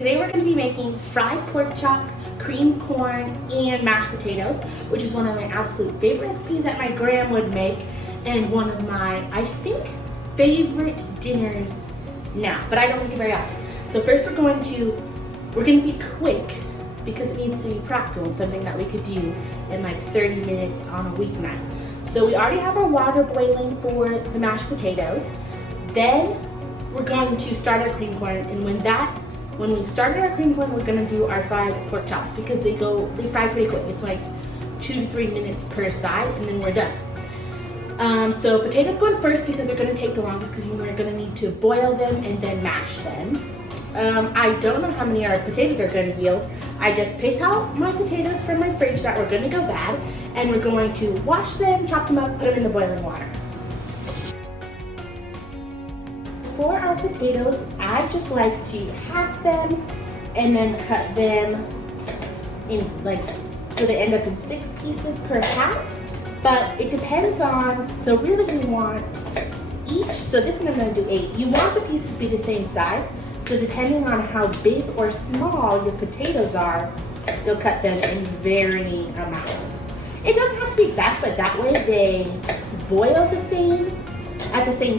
Today we're going to be making fried pork chops, creamed corn, and mashed potatoes, which is one of my absolute favorite recipes that my gram would make and one of my, I think, favorite dinners now, but I don't make it very often. So first we're going to be quick because it needs to be practical and something that we could do in like 30 minutes on a weeknight. So we already have our water boiling for the mashed potatoes. Then we're going to start our creamed corn, and when we've started our creamed corn, we're gonna do our fried pork chops because they fry pretty quick. It's like 2 to 3 minutes per side, and then we're done. So potatoes going first because they're gonna take the longest because we're gonna need to boil them and then mash them. I don't know how many our potatoes are gonna yield. I just picked out my potatoes from my fridge that were gonna go bad, and we're going to wash them, chop them up, put them in the boiling water. For our potatoes, I just like to half them and then cut them in like this. So they end up in 6 pieces per half, but it depends on, so really we want each, so this one I'm gonna do 8. You want the pieces to be the same size, so depending on how big or small your potatoes are, you'll cut them in varying amounts. It doesn't have to be exact, but that way they boil at the same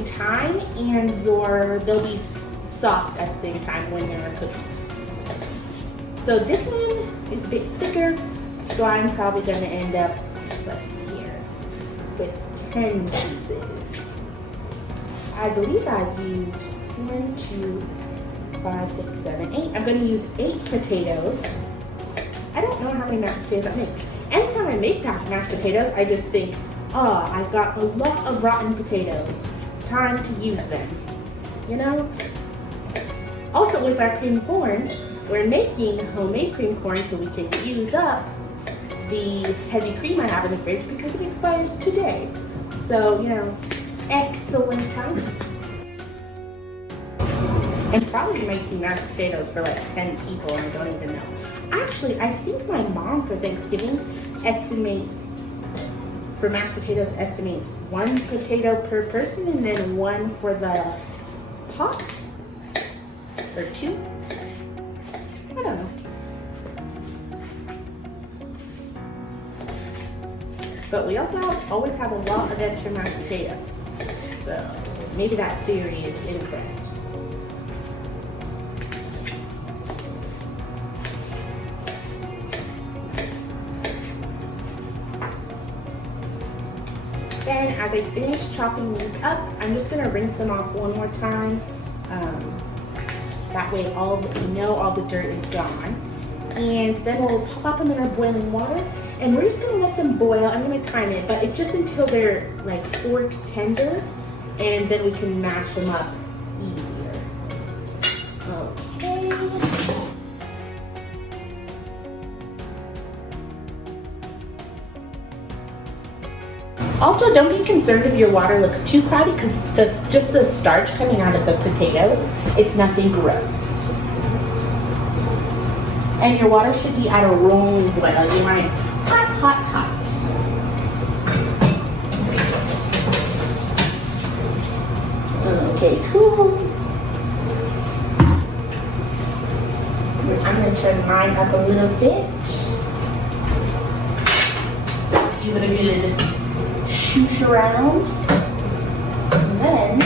time, and they'll be soft at the same time when they're cooking. So this one is a bit thicker, so I'm probably going to end up, let's see here, with 10 pieces. I believe I've used 1, 2, 5, 6, 7, 8. I'm going to use 8 potatoes. I don't know how many mashed potatoes that makes. Anytime I make mashed potatoes, I just think, oh, I've got a lot of rotten potatoes. Time to use them, you know? Also with our creamed corn, we're making homemade creamed corn so we can use up the heavy cream I have in the fridge because it expires today. So, you know, excellent timing. I'm probably making mashed potatoes for like 10 people and I don't even know. Actually, I think my mom for Thanksgiving for mashed potatoes estimates 1 potato per person and then 1 for the pot, or 2. I don't know. But we also always have a lot of extra mashed potatoes, so maybe that theory is incorrect. Then as I finish chopping these up, I'm just gonna rinse them off one more time. That way all the dirt is gone. And then we'll pop them in our boiling water, and we're just gonna let them boil. I'm gonna time it, but it's just until they're like fork tender, and then we can mash them up easier. Okay. Also, don't be concerned if your water looks too cloudy because that's just the starch coming out of the potatoes. It's nothing gross. And your water should be at a rolling boil. You want it hot, hot, hot. Okay, cool. I'm going to turn mine up a little bit. Give it a good shoosh around, and then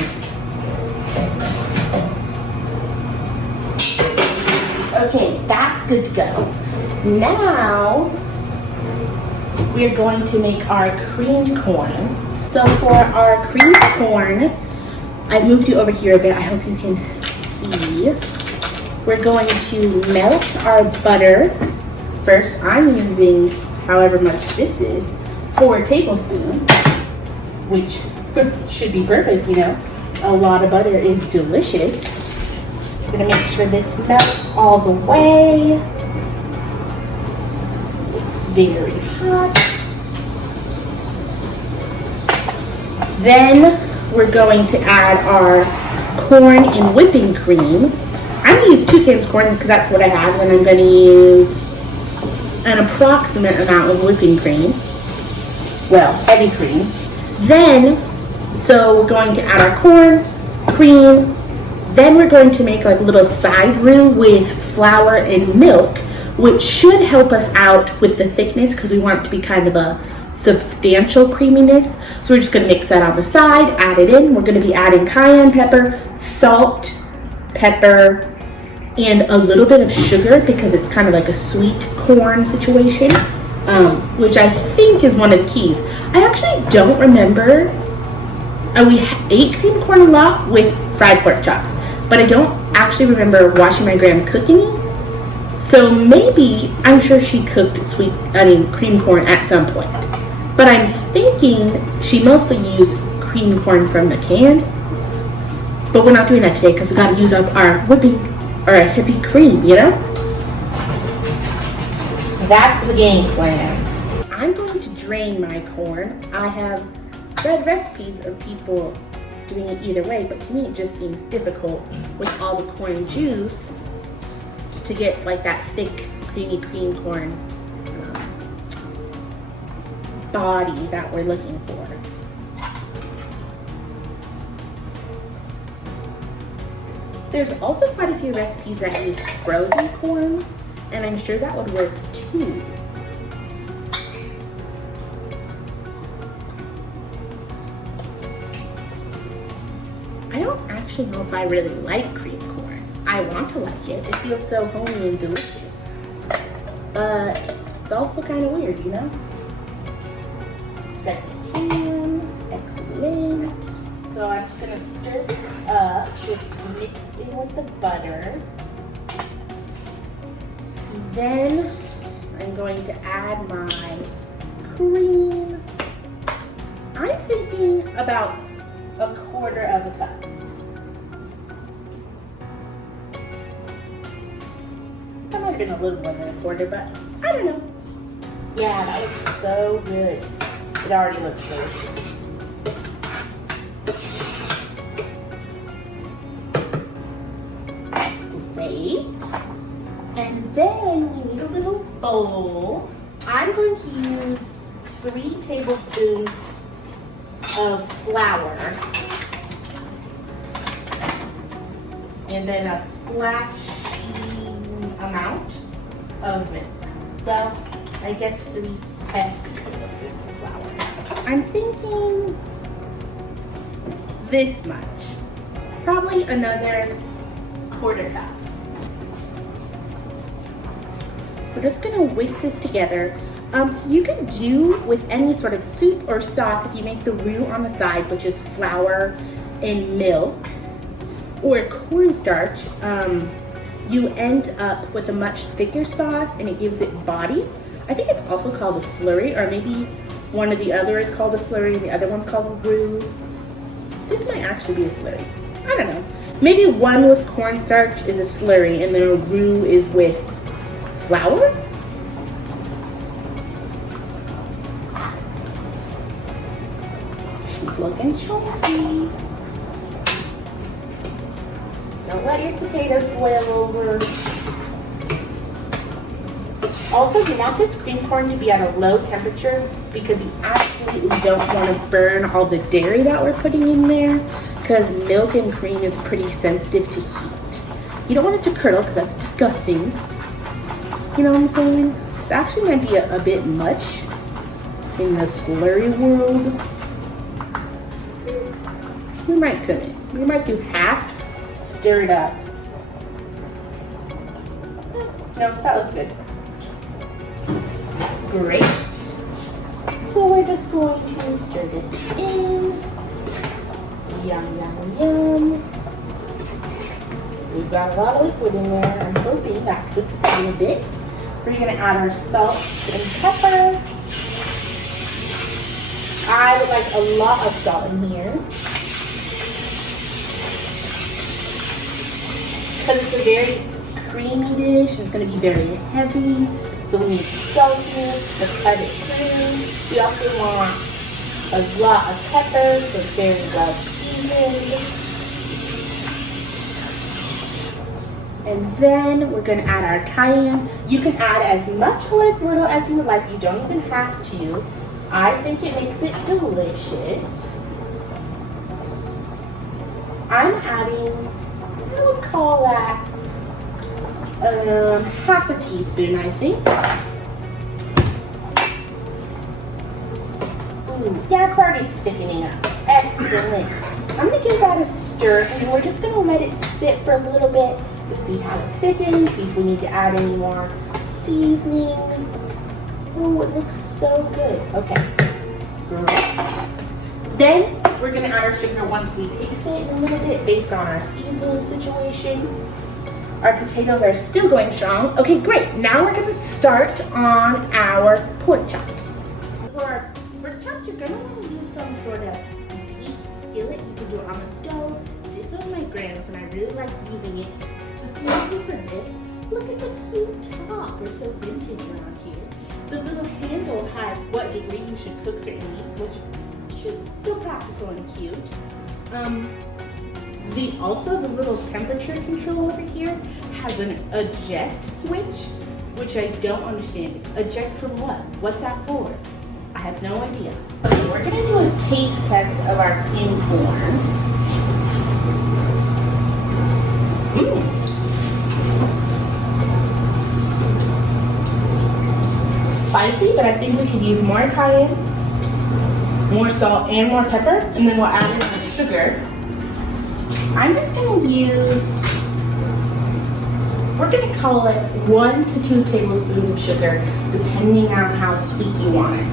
okay, that's good to go. Now we're going to make our creamed corn. So for our creamed corn, I moved you over here a bit. I hope you can see. We're going to melt our butter. First, I'm using however much this is, 4 tablespoons. Which should be perfect, you know. A lot of butter is delicious. I'm gonna make sure this melts all the way. It's very hot. Then we're going to add our corn and whipping cream. I'm gonna use 2 cans of corn because that's what I have, and I'm gonna use an approximate amount of whipping cream. Well, heavy cream. Then, so we're going to add our corn, cream, Then we're going to make like a little side roux with flour and milk, which should help us out with the thickness because we want it to be kind of a substantial creaminess. So we're just gonna mix that on the side, add it in. We're gonna be adding cayenne pepper, salt, pepper, and a little bit of sugar because it's kind of like a sweet corn situation, which I think is one of the keys. I actually don't remember. We ate cream corn a lot with fried pork chops, but I don't actually remember watching my grandma cook any. So maybe, I'm sure she cooked cream corn at some point. But I'm thinking she mostly used cream corn from the can. But we're not doing that today because we gotta use up our heavy cream, you know? That's the game plan. I'm going to drain my corn. I have read recipes of people doing it either way, but to me it just seems difficult with all the corn juice to get like that thick, creamy cream corn body that we're looking for. There's also quite a few recipes that use frozen corn, and I'm sure that would work too. I don't actually know if I really like cream corn. I want to like it. It feels so homey and delicious. But it's also kind of weird, you know? Second pan, excellent. So I'm just gonna stir this up, just mix in with the butter. And then I'm going to add my cream. I'm thinking about a quarter of a cup. That might have been a little more than a quarter, but I don't know. Yeah, that looks so good. It already looks delicious. Great. And then we need a little bowl. I'm going to use 3 tablespoons of flour and then a splashing amount of milk. Well, I guess 3 tablespoons of flour. I'm thinking this much, probably another quarter cup. We're just gonna whisk this together. So you can do with any sort of soup or sauce if you make the roux on the side, which is flour and milk or cornstarch. You end up with a much thicker sauce and it gives it body. I think it's also called a slurry, or maybe one of the other is called a slurry and the other one's called a roux. This might actually be a slurry. I don't know. Maybe one with cornstarch is a slurry and then a roux is with flour? She's looking chunky. Don't let your potatoes boil over. Also, you want this cream corn to be at a low temperature because you absolutely don't want to burn all the dairy that we're putting in there, because milk and cream is pretty sensitive to heat. You don't want it to curdle because that's disgusting. You know what I'm saying? This actually might be a bit much in the slurry world. We might cook it. We might do half, stir it up. No, that looks good. Great. So we're just going to stir this in. Yum, yum, yum. We've got a lot of liquid in there. I'm hoping that cooks a little bit. We're gonna add our salt and pepper. I would like a lot of salt in here, because it's a very creamy dish. It's gonna be very heavy, so we need saltiness to cut it through. We also want a lot of pepper, so it's very well seasoned. And then we're gonna add our cayenne. You can add as much or as little as you would like. You don't even have to. I think it makes it delicious. I'm adding would call that half a teaspoon, I think. Ooh, yeah, it's already thickening up. Excellent. I'm gonna give that a stir, and we're just gonna let it sit for a little bit to see how it thickens, see if we need to add any more seasoning. Oh, it looks so good. Okay, great. Then we're gonna add our sugar once we taste it a little bit based on our seasoning situation. Our potatoes are still going strong. Okay, great. Now we're gonna start on our pork chops. For our pork chops, you're gonna wanna use some sort of deep skillet. You can do it on the stove. This was my grandma's and I really like using it specifically for this. Look at the cute top. We're so vintage around here. The little handle has what degree you should cook certain meats, which is just so practical and cute. The little temperature control over here has an eject switch, which I don't understand. Eject from what? What's that for? I have no idea. Okay, we're gonna do a taste test of our pin corn. Spicy, but I think we could use more cayenne, more salt, and more pepper, and then we'll add in the sugar. I'm just gonna use, we're gonna call it 1 to 2 tablespoons of sugar, depending on how sweet you want it.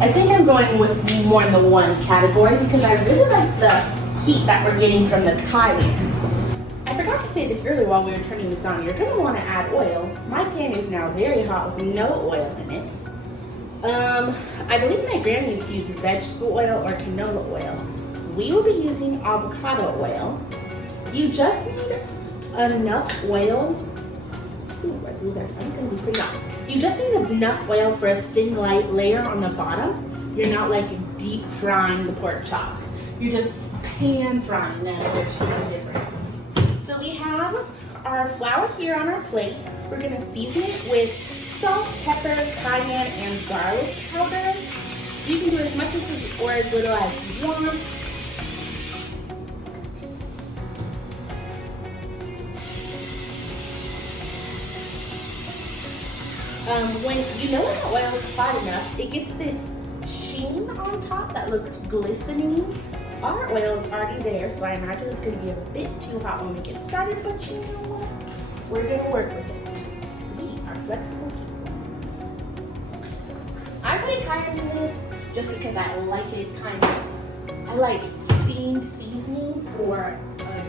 I think I'm going with more in the 1 category because I really like the heat that we're getting from the cayenne. I forgot to say this earlier while we were turning this on. You're gonna wanna add oil. My pan is now very hot with no oil in it. I believe my grandma used to use vegetable oil or canola oil. We will be using avocado oil. You just need enough oil. Ooh, I believe that's gonna be pretty hot. You just need enough oil for a thin, light layer on the bottom. You're not like deep frying the pork chops. You're just pan frying them, which is the difference. So we have our flour here on our plate. We're gonna season it with salt, pepper, cayenne, and garlic powder. You can do as much or as little as you want. When you know when the oil is hot enough, it gets this sheen on top that looks glistening. Our oil is already there, so I imagine it's going to be a bit too hot when we get started, but you know what? We're going to work with it. We are flexible people. I'm putting cayenne in this just because I like it I like themed seasoning for a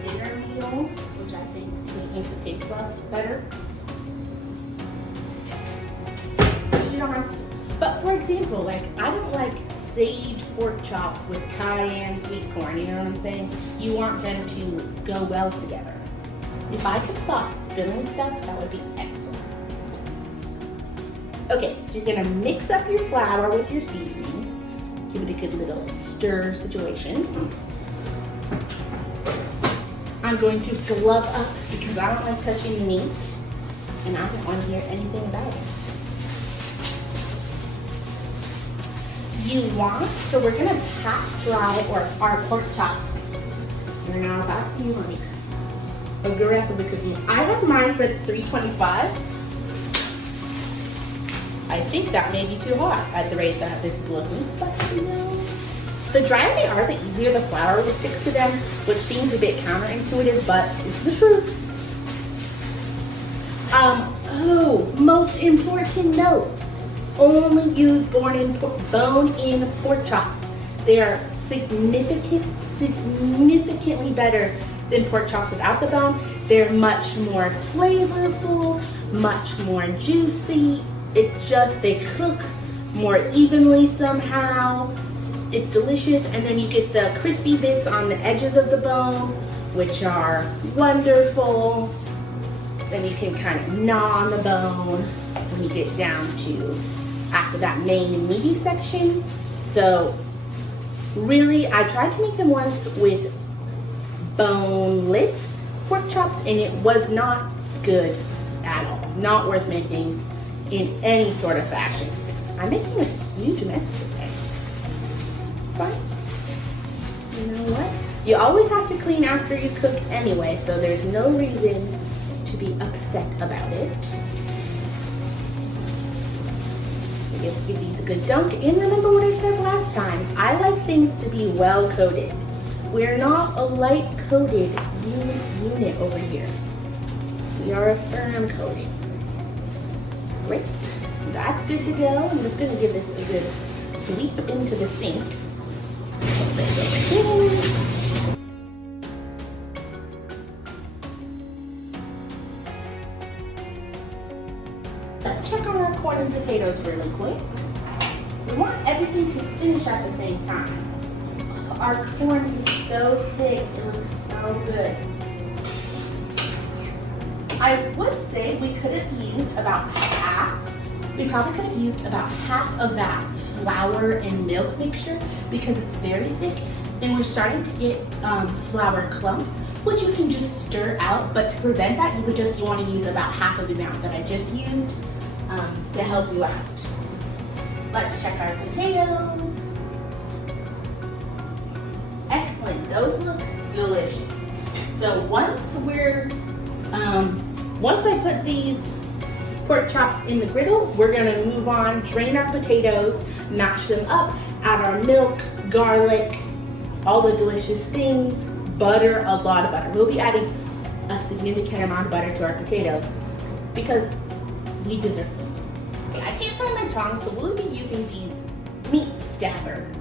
dinner meal, which I think makes it taste better. You don't have to. But for example, like I don't like sage pork chops with cayenne sweet corn, you know what I'm saying? You want them to go well together. If I could stop spilling stuff, that would be excellent. Okay, so you're gonna mix up your flour with your seasoning. Give it a good little stir situation. I'm going to glove up because I don't like touching the meat and I don't want to hear anything about it. So we're gonna pat dry our pork chops. We're now about to be like aggressively cooking. I have mine set at 325. I think that may be too hot at the rate that this is looking, but you know. The drier they are, the easier the flour will stick to them, which seems a bit counterintuitive, but it's the truth. Most important note. Only use bone-in pork chops. They are significantly better than pork chops without the bone. They're much more flavorful, much more juicy. They cook more evenly somehow. It's delicious, and then you get the crispy bits on the edges of the bone, which are wonderful. Then you can kind of gnaw on the bone when you get down to after that main and meaty section. So really, I tried to make them once with boneless pork chops and it was not good at all. Not worth making in any sort of fashion. I'm making a huge mess today. Fine. You know what? You always have to clean after you cook anyway, so there's no reason to be upset about it. Just give these a good dunk. And remember what I said last time, I like things to be well coated. We're not a light coated unit over here. We are a firm coating. Great, that's good to go. I'm just gonna give this a good sweep into the sink. Put this over here. Let's check on our corn and potatoes really quick. We want everything to finish at the same time. Our corn is so thick, it looks so good. I would say we could have used about half. We probably could have used about half of that flour and milk mixture because it's very thick and we're starting to get flour clumps, which you can just stir out. But to prevent that, you would just want to use about half of the amount that I just used to help you out. Let's check our potatoes. Excellent, those look delicious. So once I put these pork chops in the griddle, we're gonna move on, drain our potatoes, mash them up, add our milk, garlic, all the delicious things, butter, a lot of butter. We'll be adding a significant amount of butter to our potatoes because we deserve it. I can't find my tongs, so we'll be using these meat stabbers.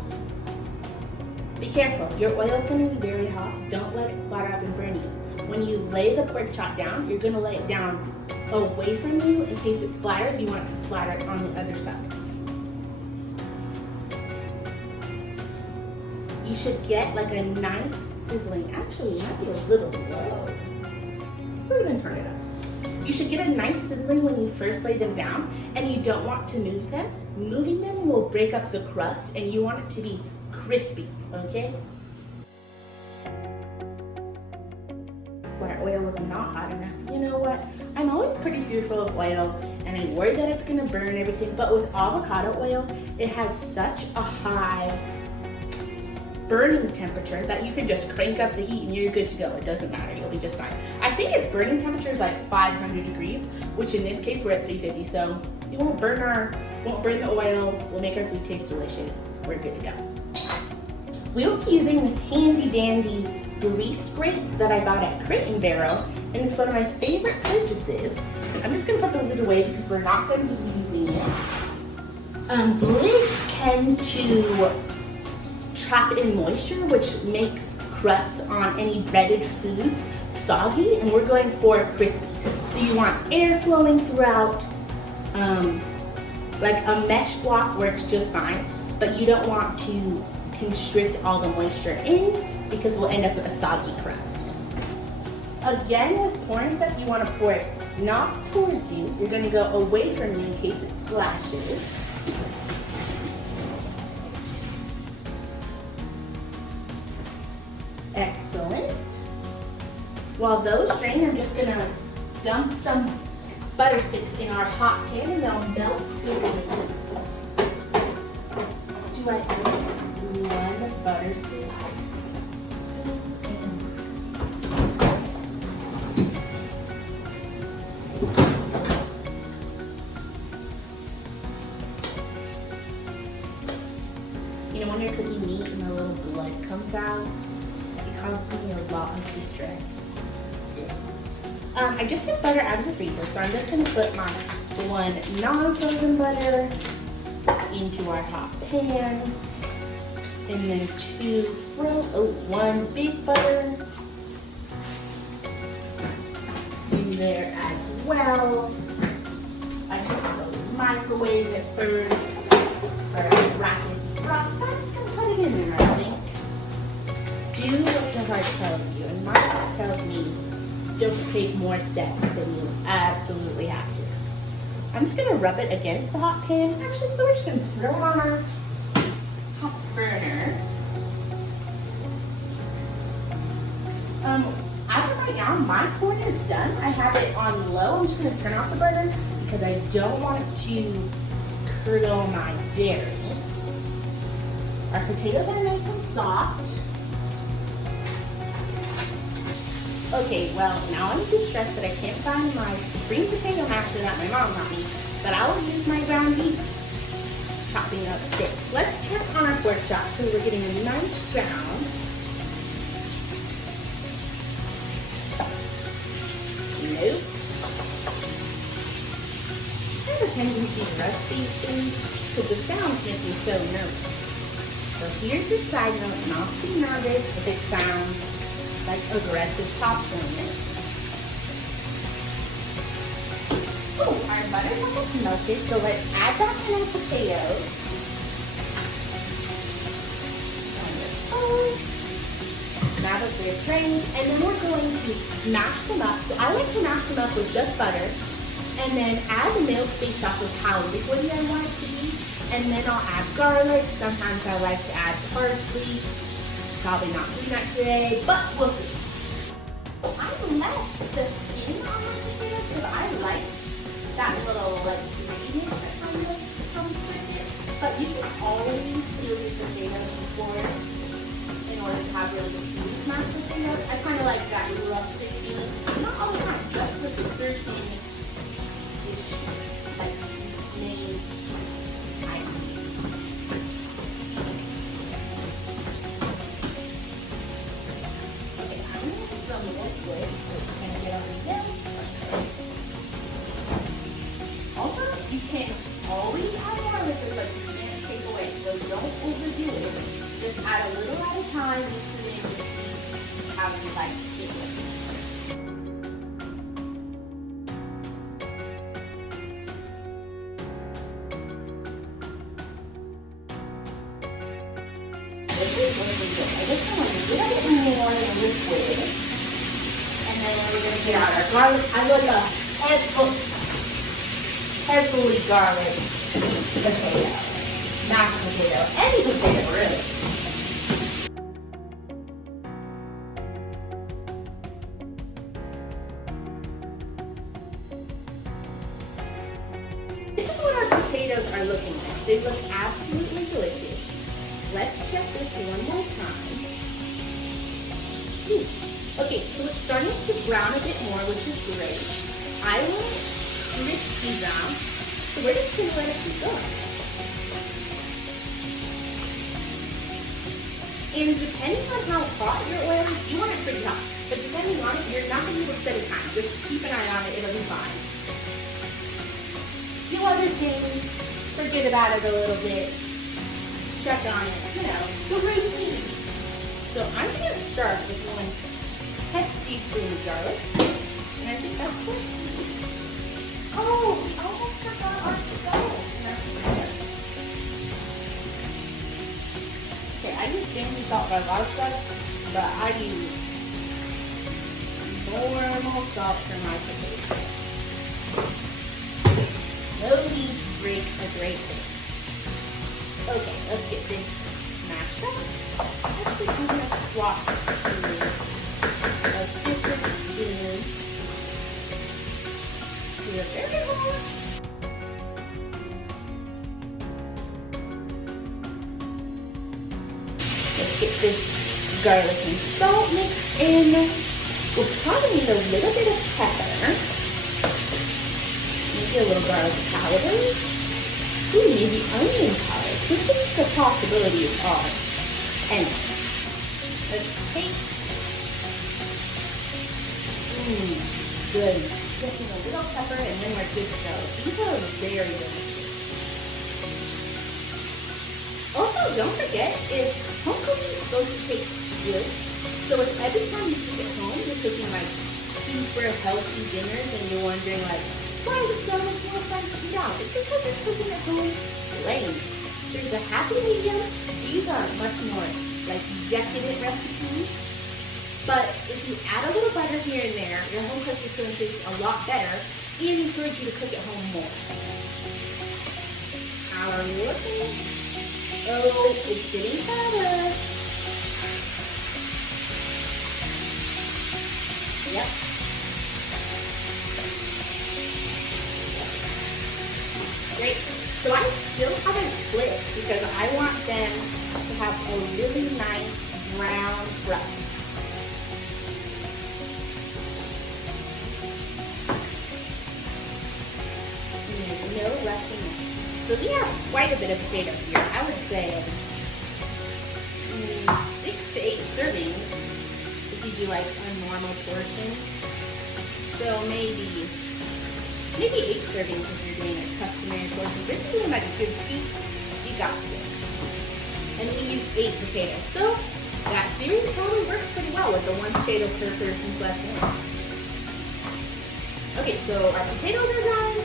Be careful, your oil is going to be very hot. Don't let it splatter up and burn you. When you lay the pork chop down, you're going to lay it down away from you in case it splatters. You want it to splatter on the other side. You should get like a nice sizzling. Actually, it might be a little low. We're going to turn it up. You should get a nice sizzling when you first lay them down, and you don't want to move them. Moving them will break up the crust, and you want it to be crispy, okay? Our oil was not hot enough. You know what? I'm always pretty fearful of oil, and I'm worried that it's gonna burn everything, but with avocado oil, it has such a high burning temperature that you can just crank up the heat and you're good to go. It doesn't matter, you'll be just fine. I think its burning temperature is like 500 degrees, which in this case we're at 350, so it won't burn the oil, we'll make our food taste delicious. We're good to go. We'll be using this handy dandy grease scrape that I got at Crate & Barrel, and it's one of my favorite purchases. I'm just gonna put the lid away because we're not gonna be using it. The lids tend to trap in moisture, which makes crusts on any breaded foods soggy, and we're going for crispy. So you want air flowing throughout. Like a mesh block works just fine, but you don't want to constrict all the moisture in because we'll end up with a soggy crust. Again, with corn stuff, you want to pour it not towards you. You're going to go away from you in case it splashes. Excellent. While those drain, I'm just gonna dump some butter sticks in our hot pan and they'll melt slowly. Do I add one butter stick? You know when you're cooking meat and the little blood comes out? Causes me a lot of distress. I just took butter out of the freezer, so I'm just going to put my one non-frozen butter into our hot pan, and then one big butter in there as well. I should microwave it first for a rapid process. I'm putting it in there, I think. Do what your heart tells you, and my heart tells me don't take more steps than you absolutely have to. I'm just going to rub it against the hot pan. Actually, we're just going to throw it on our hot burner. As of right now, my corn is done. I have it on low. I'm just going to turn off the burner because I don't want it to curdle my dairy. Our potatoes are nice and soft. Okay, well, now I'm distressed that I can't find my spring potato masher that my mom got me, but I will use my ground beef chopping up stick. Let's check on our pork chop so we're getting a nice brown. Nope. I have a tendency to rush these things because the sounds make me so nervous. So here's your side note, not to be nervous if it sounds like aggressive popcorn. Oh, our butter's almost melted, so let's add that in our potatoes. Now that they're ready, and then we're going to mash them up. So I like to mash them up with just butter, and then add milk based off of how liquidy I want it to be. And then I'll add garlic. Sometimes I like to add parsley. Probably not doing that today, but we'll see. I left the skin on my potatoes because I like that little greenness that comes with it. But you can always peel your potatoes before in order to have really smooth mashed potatoes. I kind of like that rustic feeling. Not all the time, just with certain like main items. Okay, I'm going to put some liquid so it's going to get over there. Also, you can't always add more liquid, but you can't take away. So don't overdo it. Just add a little at a time, mix it in to see how you like it. This is really good. I just want a little bit more liquid. And then we're going to get out our garlic. I like a heavily garlic potato. Mashed potato. Any potato, really. This is what our potatoes are looking like. They look absolutely delicious. Let's check this one more time. Ooh. Okay, so it's starting to brown a bit more, which is great. I want crispy brown, so we're just going to let it keep going. And depending on how hot your oil is, you want it pretty hot. But depending on it, you're not going to be able to set a time. Just keep an eye on it, it'll be fine. Do other things, forget about it a little bit, check on it, the routine. So I'm going to start with one hefty spoon of garlic, and I think that's good. Oh, we almost forgot our stove. Okay, I use Jamie salt for a lot of stuff, but I use normal salt for my potatoes. No need to break a great thing. Okay, let's get this mashed up. Actually, I'm going to swap to a different spoon. To a very hard. Let's get this garlic and salt mixed in. We'll probably need a little bit of pepper. Maybe a little garlic powder. Ooh, maybe onion powder. This is the possibilities are. Anyway, let's taste. Good. Just a little pepper and then we're good to go. These are very delicious. Also, don't forget, if home cooking is supposed to taste good, so if every time you cook at home, you're cooking like super healthy dinners and you're wondering like, why is it so much more fun to eat out? It's because you're cooking at home plain. There's a happy medium. These are much more like decadent recipes. But if you add a little butter here and there, your home cooked is going to taste a lot better and encourage you to cook at home more. How are you looking? Oh, it's getting better. Yep. Great. So I still haven't flipped because I want them to have a really nice brown crust. So we have quite a bit of potatoes here. I would say 6 to 8 servings if you do like a normal portion. So maybe 8 servings if you're doing a customary portion. If you're doing like a good feast, you got 6. And we use 8 potatoes. So that theory probably works pretty well with the 1 potato per person plus 1. Okay, so our potatoes are done.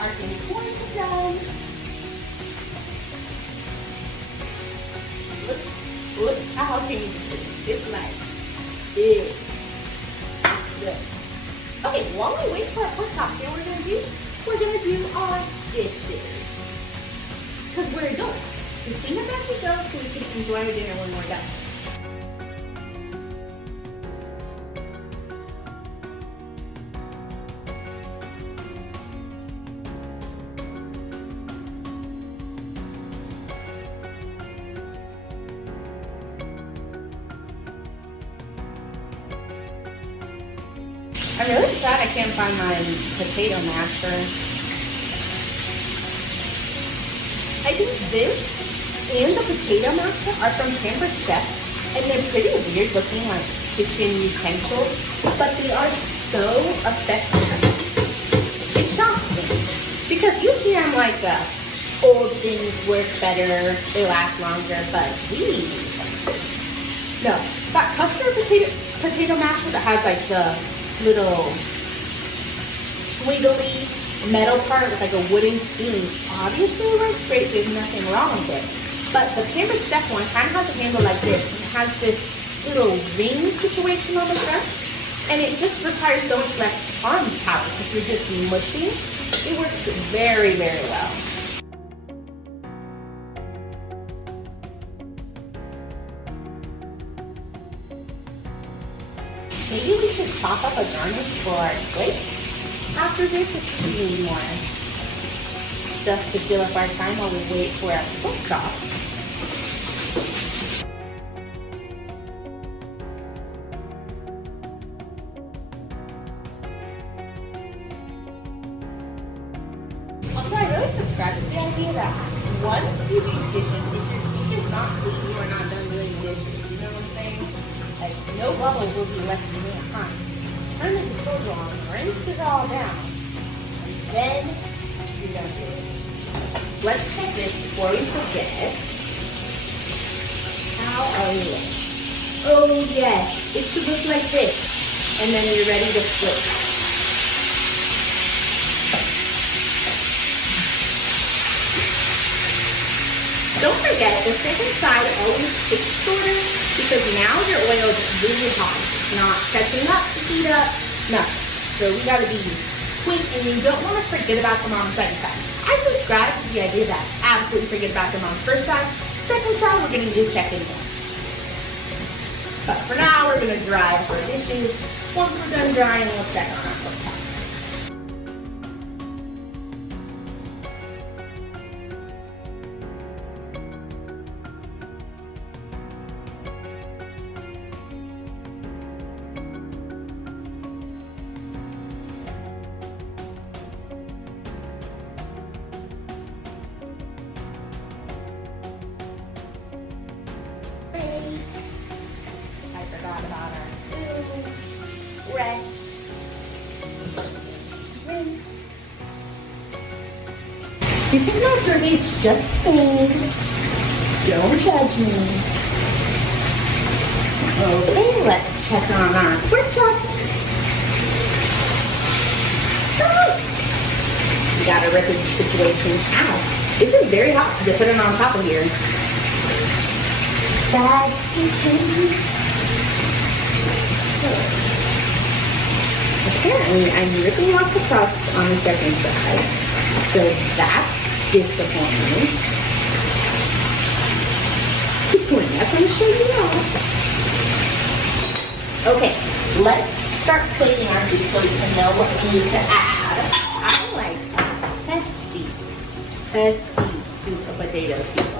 Our candy corn is done. Look how can you do this? It's like big. Good. Okay, while we wait for our pork chops here, we're gonna do our dishes. Because we're adults. So clean up as we go so we can enjoy our dinner when we're done. I'm really sad I can't find my potato masher. I think this and the potato masher are from Pampered Chef, and they're pretty weird looking like kitchen utensils, but they are so effective. It shocks me. Because usually I'm like, old things work better, they last longer, but these, no, that custard potato masher that has like the little squiggly metal part with like a wooden spoon obviously works great. There's nothing wrong with it. But the Pampered Chef one kind of has a handle like this. It has this little ring situation on the front, and it just requires so much less arm power. If you're just mushing, it works very, very well. Maybe we should chop up a garnish for our plate after this if we need more stuff to fill up our time while we wait for our pork chop. Also, I really subscribe to the idea that once you do dishes, if your sink is not clean, you are not done doing dishes. You know what I'm saying? Like, no bubble will be left in your time. Turn the disposal on, rinse it all down, and then you're done doing it. Let's check this before we forget. How are we looking? Oh yes, it should look like this. And then you're ready to flip. Don't forget, the second side always takes shorter because now your oil is really hot. It's not catching up to heat up. No. So we gotta be quick, and you don't want to forget about them on the second side. I subscribe to the idea that absolutely forget about them on the first side. Second side, we're gonna do check in more. But for now, we're gonna dry up our dishes. Once we're done drying, we'll check on our pork chop. I forgot about our spoon, rest, rinse. This is not dirty, it's just stained. Don't judge me. Okay, let's check on our pork chops. We got a rippage situation. Ow. This is very hot to put it on top of here. Apparently, I'm ripping off the crust on the second side, so that's disappointing. I'm not going to show you that. Okay, let's start plating our food so we can know what we need to add. I like pesky soup of potatoes, people.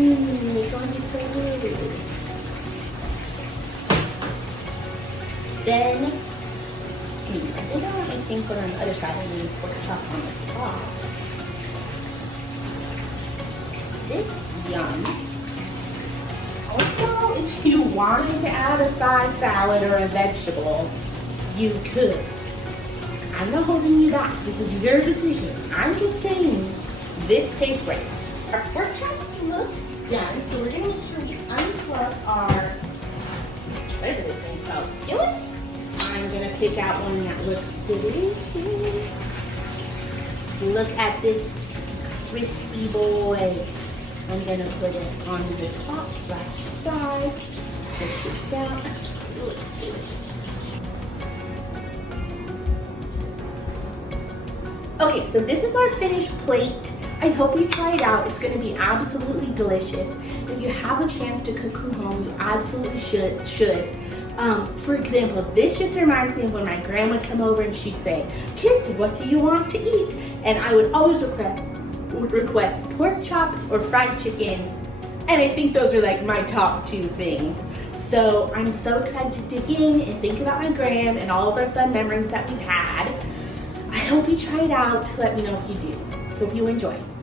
It's going to be so good. Then think I want my same color on the other side and then pork chop on the top. This is yum. Also, if you wanted to add a side salad or a vegetable, you could. I'm not holding you back. This is your decision. I'm just saying, this tastes great. Our pork chops look done, so we're gonna make sure we unplug our, whatever this thing's called, skillet. I'm gonna pick out one that looks delicious. Look at this crispy boy. I'm gonna put it on the top / side, push it down. It looks delicious. Okay, so this is our finished plate. I hope you try it out. It's gonna be absolutely delicious. If you have a chance to cook from home, you absolutely should. For example, this just reminds me of when my grandma would come over and she'd say, "Kids, what do you want to eat?" And I would always request pork chops or fried chicken. And I think those are like my top 2 things. So I'm so excited to dig in and think about my gram and all of our fun memories that we've had. I hope you try it out. Let me know if you do. Hope you enjoy.